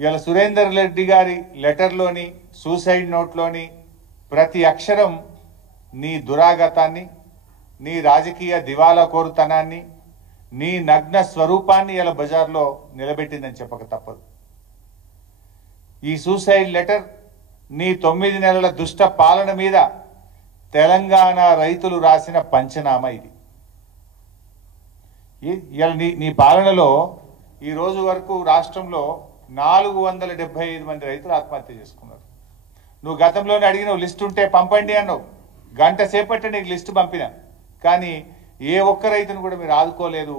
ఇవాళ సురేందర్ రెడ్డి గారి లెటర్లోని సూసైడ్ నోట్లోని ప్రతి అక్షరం నీ దురాగతాన్ని, నీ రాజకీయ దివాలా కోరుతనాన్ని, నీ నగ్న స్వరూపాన్ని ఇలా బజార్లో నిలబెట్టిందని చెప్పక తప్పదు. ఈ సూసైడ్ లెటర్ నీ 9 నెలల దుష్ట పాలన మీద తెలంగాణ రైతులు రాసిన పంచనామా ఇది. ఇవాళ నీ పాలనలో ఈ రోజు వరకు రాష్ట్రంలో 475 మంది రైతులు ఆత్మహత్య చేసుకున్నారు. నువ్వు గతంలోనే అడిగినావు, లిస్ట్ ఉంటే పంపండి అన్నావు. గంట సేపట్టే నీకు లిస్టు పంపిన, కానీ ఏ ఒక్క రైతును కూడా మీరు ఆదుకోలేదు.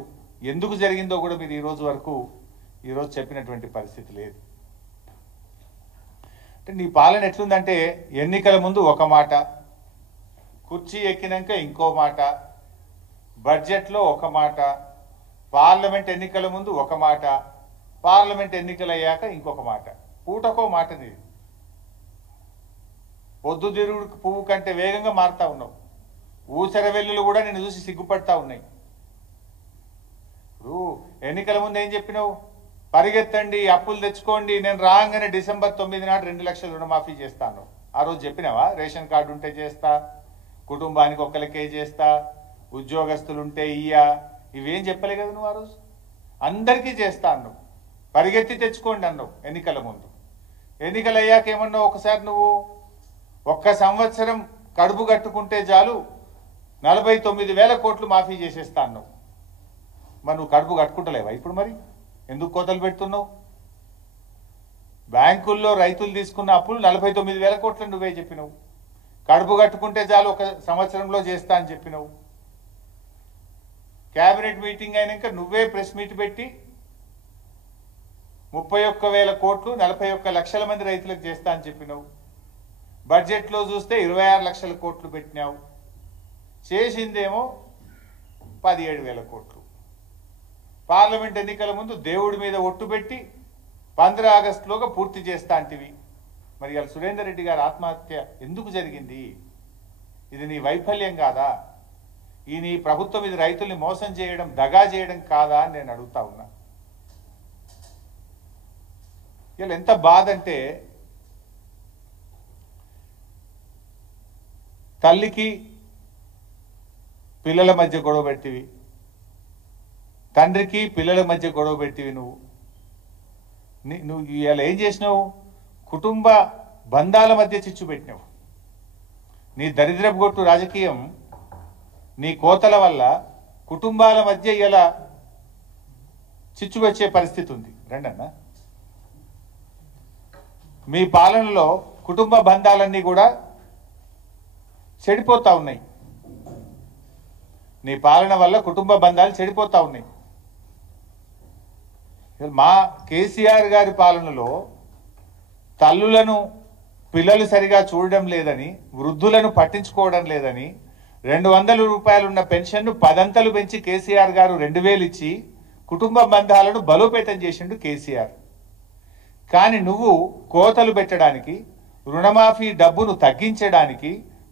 ఎందుకు జరిగిందో కూడా మీరు ఈరోజు చెప్పినటువంటి పరిస్థితి లేదు. అంటే నీ పాలన ఎట్లుందంటే ఎన్నికల ముందు ఒక మాట, కుర్చీ ఎక్కినాక ఇంకో మాట, బడ్జెట్లో ఒక మాట, పార్లమెంట్ ఎన్నికల ముందు ఒక మాట, పార్లమెంట్ ఎన్నికలు అయ్యాక ఇంకొక మాట, పూటకో మాట. నీది పొద్దుతిరుగుడు పువ్వు కంటే వేగంగా మారుతా ఉన్నావు. ఊసర వెల్లులు కూడా నిన్ను చూసి సిగ్గుపడతా ఉన్నాయి. ఇప్పుడు ఎన్నికల ముందు ఏం చెప్పినావు? పరిగెత్తండి, అప్పులు తెచ్చుకోండి, నేను రాగానే డిసెంబర్ 9 నాడు 2 లక్షల రుణమాఫీ చేస్తాను. ఆ రోజు చెప్పినావా? రేషన్ కార్డు ఉంటే చేస్తా, కుటుంబానికి ఒక్కరికే చేస్తా, ఉద్యోగస్తులుంటే ఇయ్యా, ఇవేం చెప్పలే కదా నువ్వు. ఆ రోజు అందరికీ చేస్తా అన్నావు, పరిగెత్తి తెచ్చుకోండి అన్నావు ఎన్నికల ముందు. ఎన్నికలు అయ్యాక ఏమన్నావు? ఒకసారి నువ్వు 1 సంవత్సరం కడుపు కట్టుకుంటే చాలు 49,000 కోట్లు మాఫీ చేసేస్తా అన్నావు. మరి నువ్వు కడుపు కట్టుకుంటలేవా ఇప్పుడు? మరి ఎందుకు కోతలు పెడుతున్నావు? బ్యాంకుల్లో రైతులు తీసుకున్న అప్పులు 49,000 కోట్లు నువ్వే చెప్పినావు. కడుపు కట్టుకుంటే చాలు 1 సంవత్సరంలో చేస్తా అని చెప్పినావు. క్యాబినెట్ మీటింగ్ అయినాక నువ్వే ప్రెస్ మీట్ పెట్టి 31,000 కోట్లు 41 లక్షల మంది రైతులకు చేస్తా అని చెప్పినావు. బడ్జెట్లో చూస్తే 26 లక్షల కోట్లు పెట్టినావు. చేసిందేమో 17,000 కోట్లు. పార్లమెంట్ ఎన్నికల ముందు దేవుడి మీద ఒట్టు పెట్టి 15 ఆగస్టులోగా పూర్తి చేస్తా అంటివి. మరి ఇవాళ సురేందర్ రెడ్డి గారి ఆత్మహత్య ఎందుకు జరిగింది? ఇది నీ వైఫల్యం కాదా? ఈ నీ ప్రభుత్వం ఇది రైతుల్ని మోసం చేయడం, దగా చేయడం కాదా అని నేను అడుగుతా ఉన్నా. ఇవాళ ఎంత బాధ అంటే, తల్లికి పిల్లల మధ్య గొడవ పెట్టివి, తండ్రికి పిల్లల మధ్య గొడవ పెట్టివి. నువ్వు ఇవాళ ఏం చేసినావు? కుటుంబ బంధాల మధ్య చిచ్చు పెట్టినావు. నీ దరిద్రపు గొట్టు రాజకీయం, నీ కోతల వల్ల కుటుంబాల మధ్య ఇలా చిచ్చు వచ్చే పరిస్థితి ఉంది. రండన్నా, మీ పాలనలో కుటుంబ బంధాలన్నీ కూడా చెడిపోతా ఉన్నాయి. నీ పాలన వల్ల కుటుంబ బంధాలు చెడిపోతా ఉన్నాయి. మా కేసీఆర్ గారి పాలనలో తల్లులను పిల్లలు సరిగా చూడడం లేదని, వృద్ధులను పట్టించుకోవడం లేదని, 200 రూపాయలు ఉన్న పెన్షన్ను 10 పెంచి కేసీఆర్ గారు 2,000 ఇచ్చి కుటుంబ బంధాలను బలోపేతం చేసిండు కేసీఆర్. కానీ నువ్వు కోతలు పెట్టడానికి, రుణమాఫీ డబ్బును తగ్గించడానికి,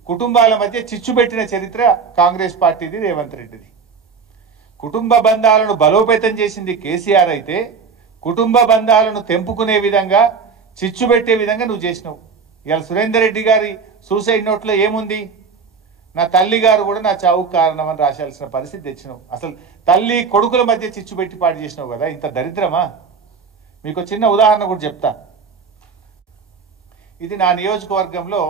కుటుంబాల మధ్య చిచ్చు పెట్టిన చరిత్ర కాంగ్రెస్ పార్టీది, రేవంత్ రెడ్డిది. కుటుంబ బంధాలను బలోపేతం చేసింది కేసీఆర్ అయితే, కుటుంబ బంధాలను తెంపుకునే విధంగా, చిచ్చు పెట్టే విధంగా నువ్వు చేసినావు. ఇవాళ సురేందర్ రెడ్డి గారి సూసైడ్ నోట్లో ఏముంది? నా తల్లి గారు కూడా నా చావుకు కారణం అని రాశాల్సిన పరిస్థితి తెచ్చినావు. అసలు తల్లి కొడుకుల మధ్య చిచ్చు పెట్టి పాటు చేసినావు కదా. ఇంత దరిద్రమా? మీకు చిన్న ఉదాహరణ కూడా చెప్తా. ఇది నా నియోజకవర్గంలో